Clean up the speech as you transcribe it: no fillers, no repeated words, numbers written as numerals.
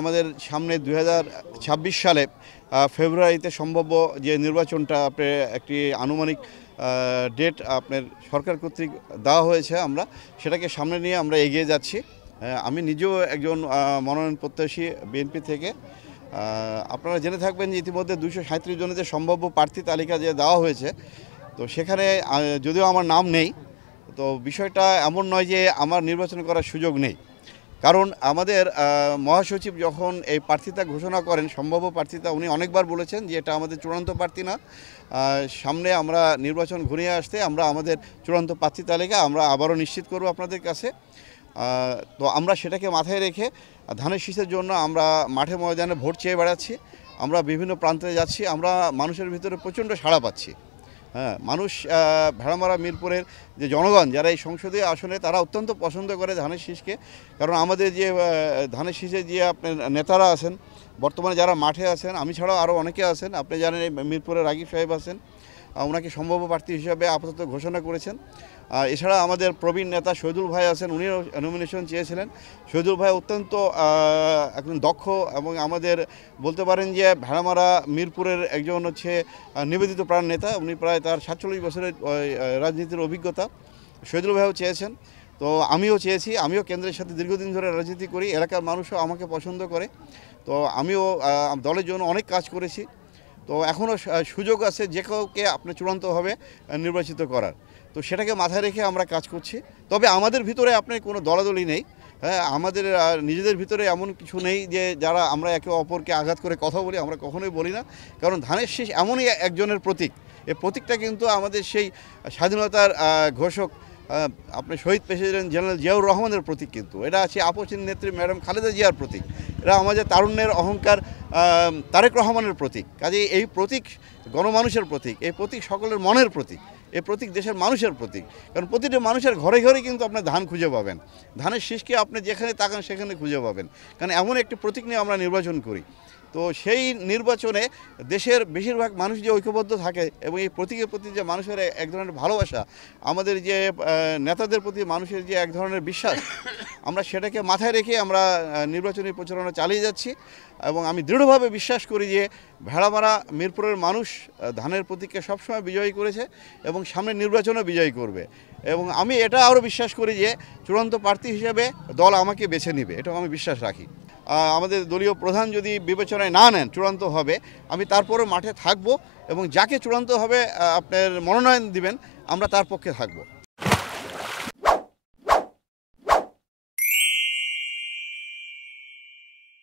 আমাদের সামনে 2026 সালে ফেব্রুয়ারিতে সম্ভাব্য যে নির্বাচনটা আপনার একটি আনুমানিক ডেট আপনার সরকার কর্তৃক দেওয়া হয়েছে, আমরা সেটাকে সামনে নিয়ে আমরা এগিয়ে যাচ্ছি। আমি নিজেও একজন মনোনয়ন প্রত্যাশী বিএনপি থেকে। আপনারা জেনে থাকবেন যে ইতিমধ্যে 237 জনের যে সম্ভাব্য প্রার্থী তালিকা যে দেওয়া হয়েছে, তো সেখানে যদিও আমার নাম নেই, তো বিষয়টা এমন নয় যে আমার নির্বাচন করার সুযোগ নেই। কারণ আমাদের মহাসচিব যখন এই প্রার্থিতা ঘোষণা করেন, সম্ভাব্য প্রার্থিতা, উনি অনেকবার বলেছেন যে এটা আমাদের চূড়ান্ত প্রার্থী না। সামনে আমরা নির্বাচন ঘনিয়ে আসতে আমরা আমাদের চূড়ান্ত প্রার্থী তালিকা আমরা আবারও নিশ্চিত করব আপনাদের কাছে। তো আমরা সেটাকে মাথায় রেখে ধানের শীষের জন্য আমরা মাঠে ময়দানে ভোট চেয়ে বেড়াচ্ছি, আমরা বিভিন্ন প্রান্তে যাচ্ছি, আমরা মানুষের ভিতরে প্রচণ্ড সাড়া পাচ্ছি। হ্যাঁ, মানুষ ভেড়ামারা মিরপুরের যে জনগণ যারা এই সংসদীয় আসনে তারা অত্যন্ত পছন্দ করে ধানের শীষকে। কারণ আমাদের যে ধানের শীষে যে আপনার নেতারা আছেন বর্তমানে যারা মাঠে আছেন, আমি ছাড়াও আরও অনেকে আছেন, আপনি জানেন এই মিরপুরের রাগিব সাহেব আছেন, ওনাকে সম্ভাব্য প্রার্থী হিসাবে আপাতত ঘোষণা করেছেন। এছাড়া আমাদের প্রবীণ নেতা শহীদুল ভাই আছেন, উনিও নমিনেশন চেয়েছিলেন। শহীদুল ভাই অত্যন্ত একজন দক্ষ এবং আমাদের বলতে পারেন যে ভেড়ামারা মিরপুরের একজন নিবেদিত প্রাণ নেতা। উনি প্রায় তার 47 বছরের রাজনীতির অভিজ্ঞতা। শহীদুল ভাইও চেয়েছেন, তো আমিও চেয়েছি। আমিও কেন্দ্রের সাথে দীর্ঘদিন ধরে রাজনীতি করি, এলাকার মানুষও আমাকে পছন্দ করে, তো আমিও দলের জন্য অনেক কাজ করেছি। তো এখনও সুযোগ আছে যে কাউকে আপনার চূড়ান্তভাবে নির্বাচিত করার, তো সেটাকে মাথায় রেখে আমরা কাজ করছি। তবে আমাদের ভিতরে আপনার কোনো দলাদলি নেই। হ্যাঁ, আমাদের নিজেদের ভিতরে এমন কিছু নেই যে যারা আমরা একে অপরকে আঘাত করে কথা বলি, আমরা কখনোই বলি না। কারণ ধানের শীষ এমনই একজনের প্রতীক। এই প্রতীকটা কিন্তু আমাদের সেই স্বাধীনতার ঘোষক আপনি শহীদ প্রেসিডেন্ট জেনারেল জিয়াউর রহমানের প্রতীক, কিন্তু এটা আছে আপসীন নেত্রী ম্যাডাম খালেদা জিয়ার প্রতীক। এটা আমাদের তারুণ্যের অহংকার তারেক রহমানের প্রতীক। কাজেই এই প্রতীক গণমানুষের প্রতীক, এই প্রতীক সকলের মনের প্রতীক, এই প্রতীক দেশের মানুষের প্রতীক। কারণ প্রতিটি মানুষের ঘরে ঘরে কিন্তু আপনার ধান খুঁজে পাবেন, ধানের শীষকে আপনি যেখানে তাকান সেখানে খুঁজে পাবেন, কারণ এমন একটি প্রতীক নিয়ে আমরা নির্বাচন করি। তো সেই নির্বাচনে দেশের বেশিরভাগ মানুষ যে ঐক্যবদ্ধ থাকে এবং এই প্রতীকের প্রতি যে মানুষের এক ধরনের ভালোবাসা, আমাদের যে নেতাদের প্রতি মানুষের যে এক ধরনের বিশ্বাস, আমরা সেটাকে মাথায় রেখে আমরা নির্বাচনী প্রচারণা চালিয়ে যাচ্ছি। এবং আমি দৃঢ়ভাবে বিশ্বাস করি যে ভেড়ামারা মিরপুরের মানুষ ধানের প্রতীককে সবসময় বিজয়ী করেছে এবং সামনে নির্বাচনও বিজয়ী করবে। এবং আমি এটা আরও বিশ্বাস করি যে চূড়ান্ত প্রার্থী হিসেবে দল আমাকে বেছে নেবে, এটাও আমি বিশ্বাস রাখি। আমাদের দলীয় প্রধান যদি বিবেচনায় না নেন চূড়ান্ত হবে, আমি তারপরে মাঠে থাকব এবং যাকে চূড়ান্ত হবে আপনার মনোনয়ন দিবেন আমরা তার পক্ষে থাকব।